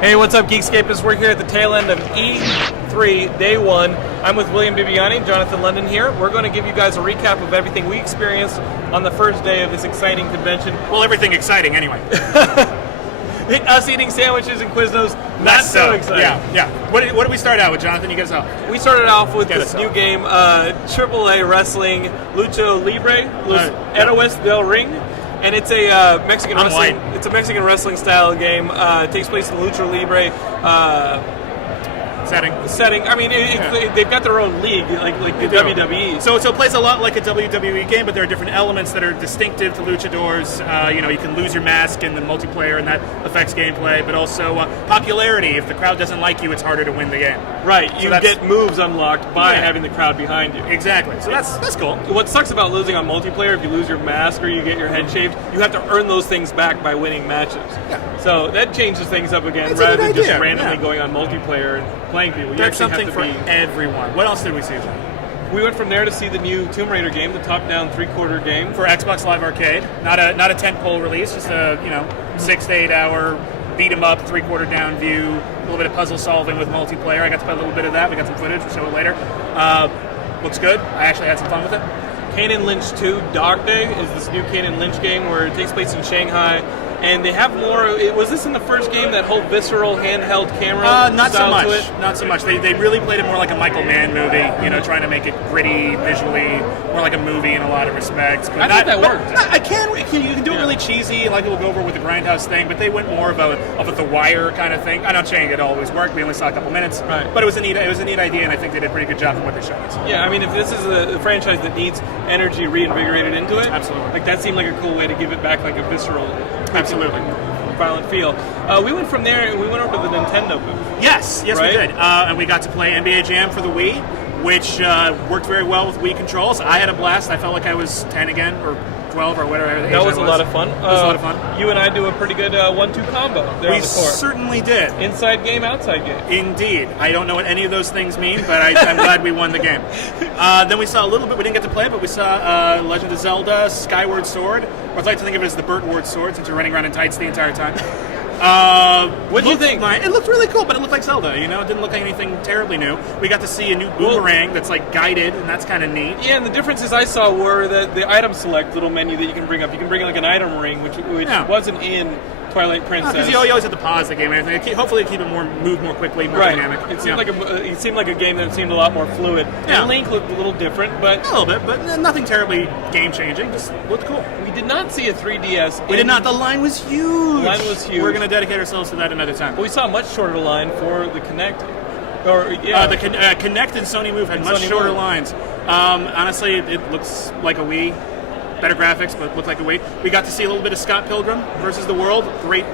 Hey, what's up, Geekscapists? We're here at the tail end of E3 Day 1. I'm with William Bibbiani, Jonathan London here. We're going to give you guys a recap of everything we experienced on the first day of this exciting convention. Well, everything exciting anyway. Us eating sandwiches and Quiznos, not so exciting. Yeah. What did we start out with, Jonathan? You get us off. We started off with this new game, AAA Wrestling, Luche Libre, Héroes del Ring. And it's a Mexican wrestling. It's a Mexican wrestling style game. It takes place in Luche Libre setting. I mean, they've got their own league, like the WWE. So it plays a lot like a WWE game, but there are different elements that are distinctive to luchadors. You can lose your mask in the multiplayer, and that affects gameplay. But also popularity. If the crowd doesn't like you, it's harder to win the game. Right. You get moves unlocked by having the crowd behind you. Exactly. So that's cool. What sucks about losing on multiplayer, if you lose your mask or you get your head shaved, you have to earn those things back by winning matches. Yeah. So that changes things up again, rather than just randomly going on multiplayer and playing people. There's something for everyone. What else did we see? We went from there to see the new Tomb Raider game, the top-down three-quarter game for Xbox Live Arcade. Not a tentpole release, just a 6 to 8 hour beat 'em up, three-quarter down view, a little bit of puzzle solving with multiplayer. I got to play a little bit of that. We got some footage. We'll show it later. Looks good. I actually had some fun with it. Kane and Lynch 2 Dog Day is this new Kane and Lynch game where it takes place in Shanghai. And they have more. Was this in the first game, that whole visceral handheld camera? Not so much. To it? Not so much. They really played it more like a Michael Mann movie. Trying to make it gritty visually, more like a movie in a lot of respects. But I thought that worked. You can do it really cheesy, like we'll go over with the Grindhouse thing. But they went more of a The Wire kind of thing. I'm not saying it always worked. We only saw a couple minutes. Right. But it was a neat idea, and I think they did a pretty good job of what they showed us. Yeah, I mean, if this is a franchise that needs energy reinvigorated into it, absolutely. Like that seemed like a cool way to give it back like a visceral, absolutely. violent feel. We went from there and we went over to the Nintendo booth. Yes, right? We did. And we got to play NBA Jam for the Wii, which worked very well with Wii controls. I had a blast. I felt like I was 10 again, or 12, or whatever. That was a lot of fun. It was a lot of fun. You and I do a pretty good 1-2 combo there on the court. We certainly did. Inside game, outside game. Indeed. I don't know what any of those things mean, but I'm glad we won the game. Then we saw a little bit. We didn't get to play it, but we saw Legend of Zelda, Skyward Sword. Or I'd like to think of it as the Burt Ward sword, since you're running around in tights the entire time. What do you think? It looked really cool, but it looked like Zelda. It didn't look like anything terribly new. We got to see a new boomerang that's like guided, and that's kind of neat. Yeah, and the differences I saw were the item select little menu that you can bring up. You can bring like an item ring, which wasn't in Twilight Princess. Because you always have to pause the game and everything. Hopefully, keep it move more quickly, more dynamic. It seemed like a game that seemed a lot more fluid. Yeah. And Link looked a little different, but a little bit, but nothing terribly game changing. Just looked cool. We did not see a 3DS. We did not. The line was huge. The line was huge. We're going to dedicate ourselves to that another time. But we saw a much shorter line for the Kinect. The Kinect and Sony Move had much shorter lines. Honestly, it looks like a Wii. Better graphics, but looked like a Wii. We got to see a little bit of Scott Pilgrim versus the World. Great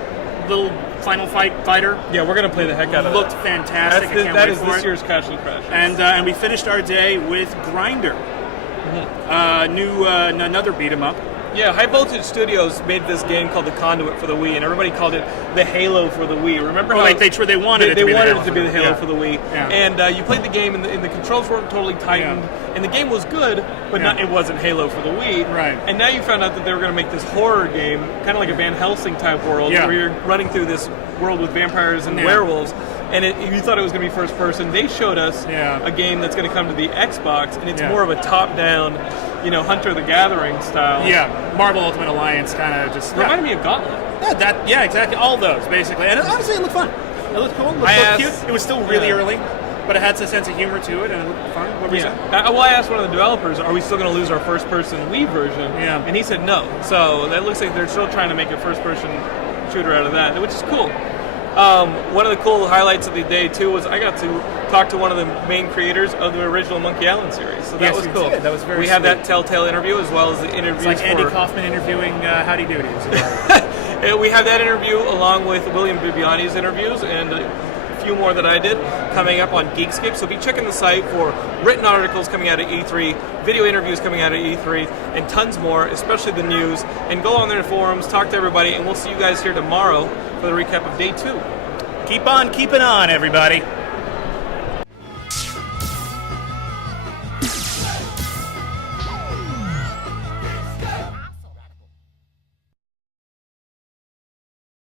little final fighter. Yeah, we're going to play the heck out of it. Looked fantastic. That is this year's Cash and Crash. And we finished our day with Grinder. Mm-hmm. Another beat 'em up. Yeah, High Voltage Studios made this game called The Conduit for the Wii, and everybody called it the Halo for the Wii. Remember how they wanted it to be the Halo for the Wii. Yeah. And you played the game, and the controls weren't totally tightened, and the game was good, but it wasn't Halo for the Wii. Right. And now you found out that they were going to make this horror game, kind of like a Van Helsing type world, where you're running through this world with vampires and werewolves. And you thought it was going to be first person. They showed us a game that's going to come to the Xbox, and it's more of a top-down, Hunter the Gathering style. Yeah, Marvel Ultimate Alliance kind of just reminded me of Gauntlet. Yeah, exactly. All those basically, and honestly, it looked fun. It looked cool. It looked cute. It was still really early, but it had a sense of humor to it, and it looked fun. What were you saying? I asked one of the developers, "Are we still going to lose our first-person Wii version?" Yeah, and he said no. So that looks like they're still trying to make a first-person shooter out of that, which is cool. One of the cool highlights of the day, too, was I got to talk to one of the main creators of the original Monkey Island series. So that was cool. That was very We had that Telltale interview as well as the interviews. It's like Andy Kaufman interviewing Howdy Doody. We have that interview along with William Bibbiani's interviews and a few more that I did coming up on Geekscape. So be checking the site for written articles coming out of E3, video interviews coming out of E3, and tons more, especially the news. And go on their forums, talk to everybody, and we'll see you guys here tomorrow for the recap of Day 2. Keep on keeping on, everybody.